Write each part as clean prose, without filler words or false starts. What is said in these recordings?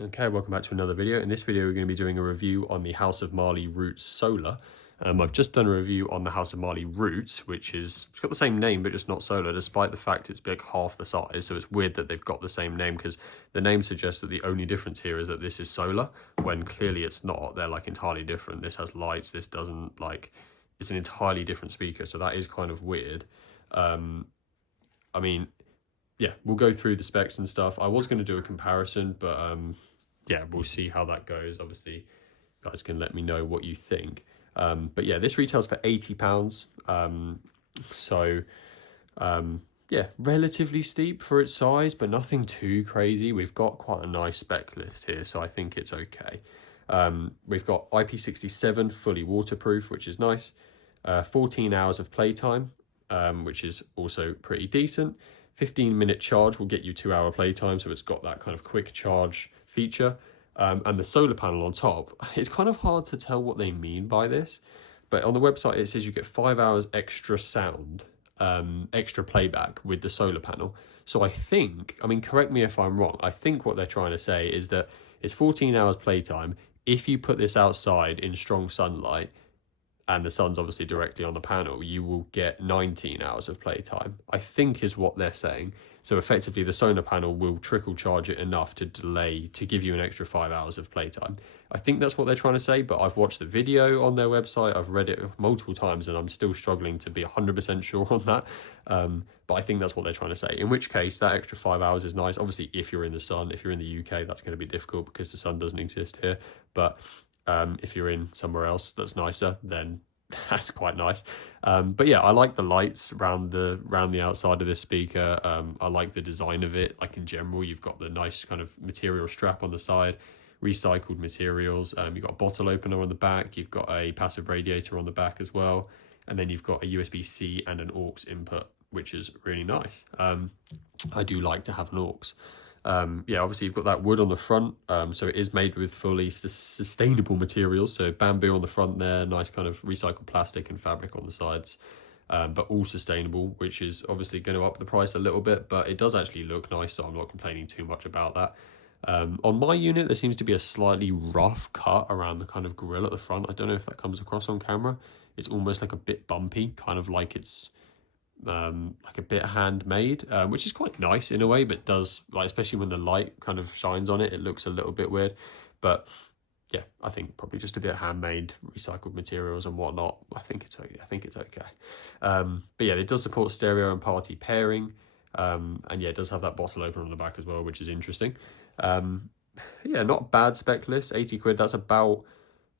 Okay, welcome back to another video. In this video, we're going to be doing a review on the House of Marley Roots Solar. I've just done a review on the House of Marley Roots, it's got the same name, but just not solar, despite the fact it's like half the size. So it's weird that they've got the same name, because the name suggests that the only difference here is that this is solar, when clearly it's not. They're like entirely different. This has lights, this doesn't. Like, it's an entirely different speaker, so that is kind of weird. I mean, yeah, we'll go through the specs and stuff. I was going to do a comparison, but yeah, we'll see how that goes. Obviously, you guys can let me know what you think. But yeah, this retails for £80. Yeah, relatively steep for its size, but nothing too crazy. We've got quite a nice spec list here, so I think it's okay. We've got IP67 fully waterproof, which is nice. 14 hours of playtime, which is also pretty decent. 15-minute charge will get you 2-hour playtime, so it's got that kind of quick charge feature. And the solar panel on top, it's kind of hard to tell what they mean by this, but on the website it says you get 5 hours extra sound, extra playback with the solar panel. So I think, I mean, correct me if I'm wrong, I think what they're trying to say is that it's 14 hours playtime. If you put this outside in strong sunlight, and the sun's obviously directly on the panel, you will get 19 hours of playtime, I think is what they're saying. So effectively the solar panel will trickle charge it enough to give you an extra 5 hours of playtime. I think that's what they're trying to say, but I've watched the video on their website, I've read it multiple times, and I'm still struggling to be 100% sure on that. But I think that's what they're trying to say, in which case that extra 5 hours is nice. Obviously, if you're in the sun, if you're in the UK, that's going to be difficult because the sun doesn't exist here. But if you're in somewhere else that's nicer, then that's quite nice. But yeah, I like the lights around the outside of this speaker. I like the design of it. Like in general, you've got the nice kind of material strap on the side, recycled materials. You've got a bottle opener on the back. You've got a passive radiator on the back as well. And then you've got a USB-C and an aux input, which is really nice. I do like to have an aux. Yeah, obviously you've got that wood on the front, so it is made with fully sustainable materials. So bamboo on the front there, nice kind of recycled plastic and fabric on the sides, but all sustainable, which is obviously going to up the price a little bit, but it does actually look nice, so I'm not complaining too much about that. On my unit, there seems to be a slightly rough cut around the kind of grill at the front. I don't know if that comes across on camera. It's almost like a bit bumpy, kind of like it's like a bit handmade, which is quite nice in a way, but does, like, especially when the light kind of shines on it, it looks a little bit weird. But yeah, I think probably just a bit handmade, recycled materials and whatnot. I think it's okay. But yeah, it does support stereo and party pairing, and yeah, it does have that bottle opener on the back as well, which is interesting. Yeah, not a bad spec list. 80 quid, that's about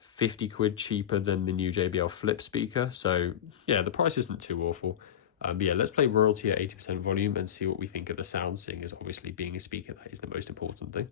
50 quid cheaper than the new JBL Flip speaker, so yeah, the price isn't too awful. But yeah, let's play royalty at 80% volume and see what we think of the sound, seeing as obviously being a speaker, that is the most important thing.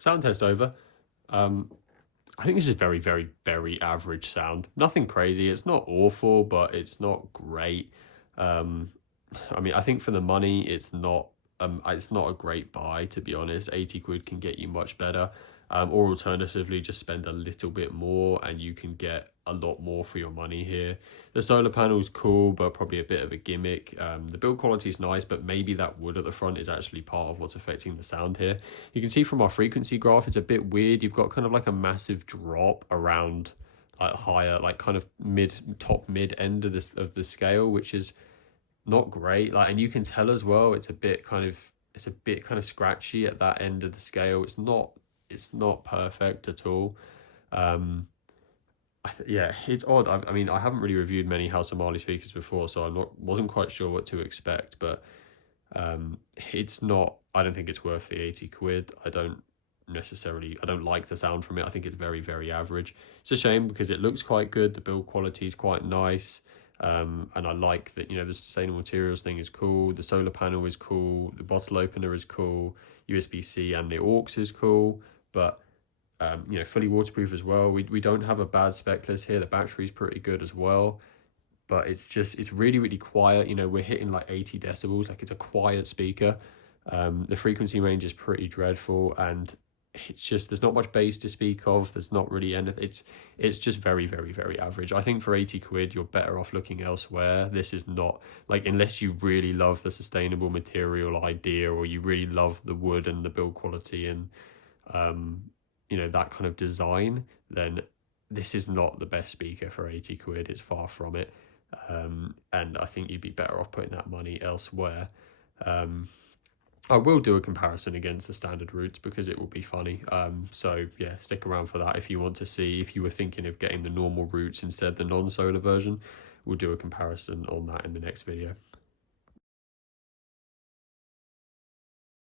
sound test over. I think this is very, very, very average sound. Nothing crazy. It's not awful, but it's not great. I mean, I think for the money, it's not a great buy, to be honest. 80 quid can get you much better. Or alternatively, just spend a little bit more and you can get a lot more for your money here. The solar panel's cool, but probably a bit of a gimmick. The build quality is nice, but maybe that wood at the front is actually part of what's affecting the sound here. You can see from our frequency graph, it's a bit weird. You've got kind of like a massive drop around like higher, like kind of top mid end of the scale, which is not great. Like, and you can tell as well, it's a bit kind of scratchy at that end of the scale. It's not perfect at all. Yeah, it's odd. I mean, I haven't really reviewed many House of Marley speakers before, so wasn't quite sure what to expect. But it's not. I don't think it's worth the 80 quid. I don't like the sound from it. I think it's very, very average. It's a shame because it looks quite good. The build quality is quite nice. And I like that, the sustainable materials thing is cool. The solar panel is cool. The bottle opener is cool. USB-C and the aux is cool. But, fully waterproof as well. We don't have a bad spec list here. The battery's pretty good as well. But it's really, really quiet. We're hitting like 80 decibels. Like, it's a quiet speaker. The frequency range is pretty dreadful. And it's just, there's not much bass to speak of. There's not really anything. It's just very, very, very average. I think for 80 quid, you're better off looking elsewhere. This is not, like, unless you really love the sustainable material idea, or you really love the wood and the build quality and, that kind of design, then this is not the best speaker for 80 quid. It's far from it. And I think you'd be better off putting that money elsewhere. I will do a comparison against the standard Roots because it will be funny. So yeah, stick around for that if you want to see. If you were thinking of getting the normal Roots instead of the non-solar version, we'll do a comparison on that in the next video.